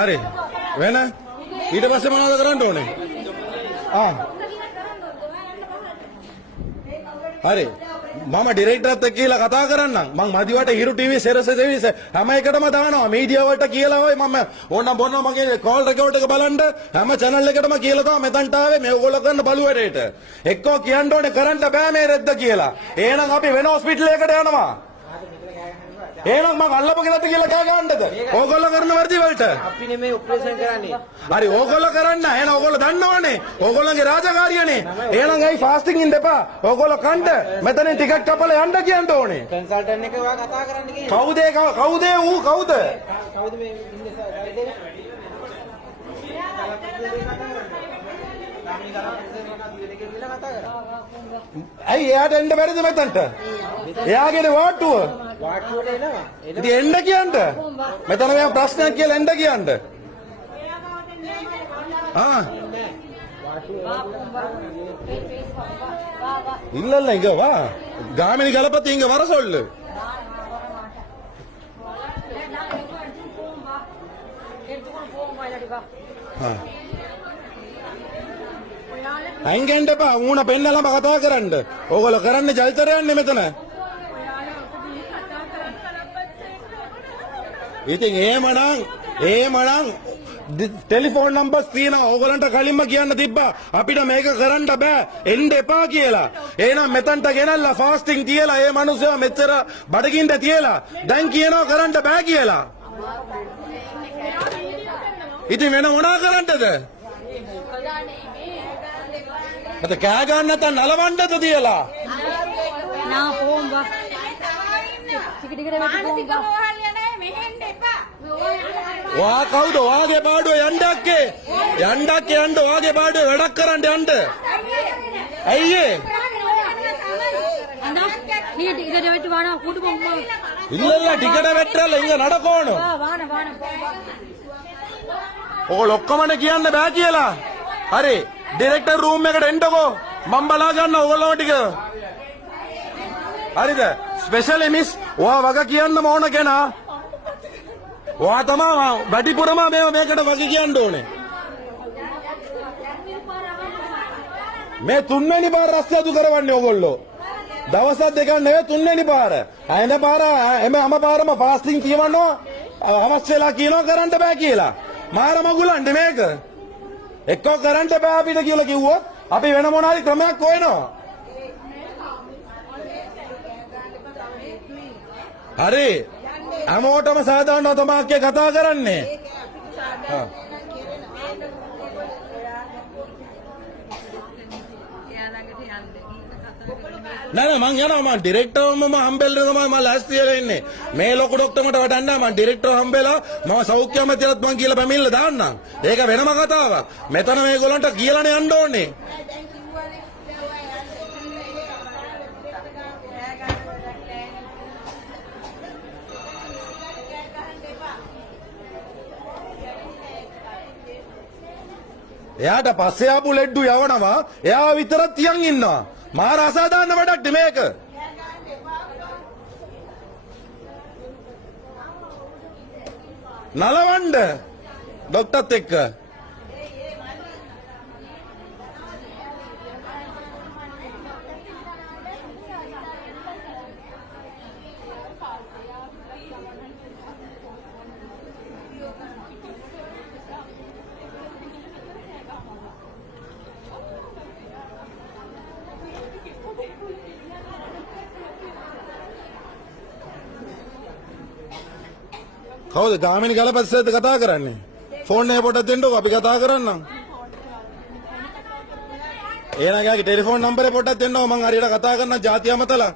හරි වෙන ඊට පස්සේ මොනවද කරන්න ඕනේ? හරි මම ඩිරෙක්ටර්ත් එක්ක කියලා කතා කරන්නම්. මං මදිවට හිරු ටීවී සෙරස දෙවිස හැම එකටම දානවා මීඩියා වලට කියලා ඔය මම ඕනම් බොන්නවා මගේ කෝල් රෙකෝඩ් එක බලන්න හැම channel එකටම කියලා තමයි මෙතනට ආවේ මේගොල්ලෝ කරන බලුවරේට. එක්කෝ කියන්න ඕනේ කරන්න බෑ මේ රෙද්ද කියලා. එහෙනම් අපි වෙන හොස්පිටල් එකකට යනවා. එහෙනම් මම අල්ලපු ගෙදරට කියලා කෑ ගන්නද? ඕගොල්ලෝ කරන වර්ධි වලට. අපි නෙමෙයි ඔපරේෂන් කරන්නේ. හරි ඕගොල්ලෝ කරන්න. එහෙනම් ඕගොල්ලෝ දන්නවනේ. ඕගොල්ලෝගේ රාජකාරියනේ. එහෙනම් ඇයි ෆාස්ටිං ඉන්න එපා. ඕගොල්ලෝ කන්න. මෙතනින් ටිකට් කපලා යන්න කියන්න ඕනේ. කන්සල්ටන්ට් එක වා කතා කරන්න කියන්නේ. කවුද ඌ කවුද? කවුද මේ ඉන්නේ සයිඩ් එක? ඇයි එයාට එන්න බැරිද මෙතනට? එයාගේ වාට්ටුව. වාට්ටුවට එනවා. ඉතින් එන්න කියන්න. මෙතන මේ ප්‍රශ්නයක් කියලා එන්න කියන්න. இல்ல இங்க வா காமினி கலப்பத்தி இங்க வர சொல்லு. අංගෙන්ඩපා ඌණ පෙන්නලම කතා කරන්න. ඕගොල්ලෝ කරන්නේ චරිතරයන්නේ මෙතන. ඉතින් එහෙමනම් ටෙලිෆෝන් නම්බර්ස් තියෙනවා. ඕගොල්ලන්ට කලින්ම කියන්න තිබ්බා අපිට මේක කරන්න බෑ එන්න එපා කියලා. එහෙනම් මෙතනට ගෙනල්ලා ෆාස්ටිං තියලා ඒ මිනිස්සුව මෙච්චර බඩගින්න තියලා දැන් කියනවා කරන්න බෑ කියලා. ඉතින් වෙන මොනා කරන්නද? මත කෑ ගන්න නැත්නම් නලවන්නද තියලා? නා පොම්බා. ටික ටික වෙට පොම්බා. වා කවුද වාගේ පාඩුව යන්නක්කේ යන්න වාගේ පාඩුව වැඩක් කරන්න යන්න. ඇයි ඒ? இல்ல டிக்கெட் வெட்டல இங்க நடக்கணும். ඕගොල්ලෝ ඔක්කොමනේ කියන්න බෑ කියලා. හරි ඩිරෙක්ටර් රූම් එකට එන්නකෝ මම බලා ගන්න ඕගොල්ලෝ ටික. හරිද? ස්පෙෂල් මිස් ඔයා වග කියන්න ඕන කෙනා ඔයා තමයි වැඩිපුරම මේකට වග කියන්න ඕනේ. මේ තුන්වෙනි පාර රස්සාදු කරවන්නේ ඕගොල්ලෝ. දවස් දෙකක් නෙවෙයි තුන්වෙනි පාර. අයන පාර එමෙ පාරම ෆාස්ටිං තියවනවා අවශ්‍ය වෙලා කියනවා කරන්න බෑ කියලා. මාර මගුලන්නේ මේක. එක්කෝ කරන්න බෑ අපිට කියලා කිව්වොත් අපි වෙන මොන හරි ක්‍රමයක් හොයනවා. හරි හැමෝටම සාධාරණව තමයි කතා කරන්නේ. නෑ මං යනවා මං ඩිරෙක්ටර්වම හම්බෙල්ලම මම ලෑස්ති වෙලා ඉන්නේ. මේ ලොකු ડોක්ටර්මට වඩන්න මං ඩිරෙක්ටර් හම්බෙලා මම සෞඛ්‍ය අමාත්‍යරත් මං කියලා පැමිණිල්ල දාන්නම්. ඒක වෙනම කතාවක්. මෙතන මේගොල්ලන්ට කියලානේ යන්න ඕනේ. එයාට පස්සේ ආපු ලෙඩ්ඩු යවනවා. එයා විතරක් තියන් ඉන්නවා. මාර අසාධාරණ වැඩක් මේක. නලවන්න ડોක්ටර්ත් එක්ක. කවුද ගාමිණී ගලපතිසේද කතා කරන්නේ? ෆෝන් එක පොඩ්ඩක් දෙන්නකෝ අපි කතා කරන්නම්. එහෙනම් ගාගේ ටෙලිෆෝන් නම්බරේ පොඩ්ඩක් දෙන්නකෝ මං හරියට කතා කරන්න ಜಾති අමතලා.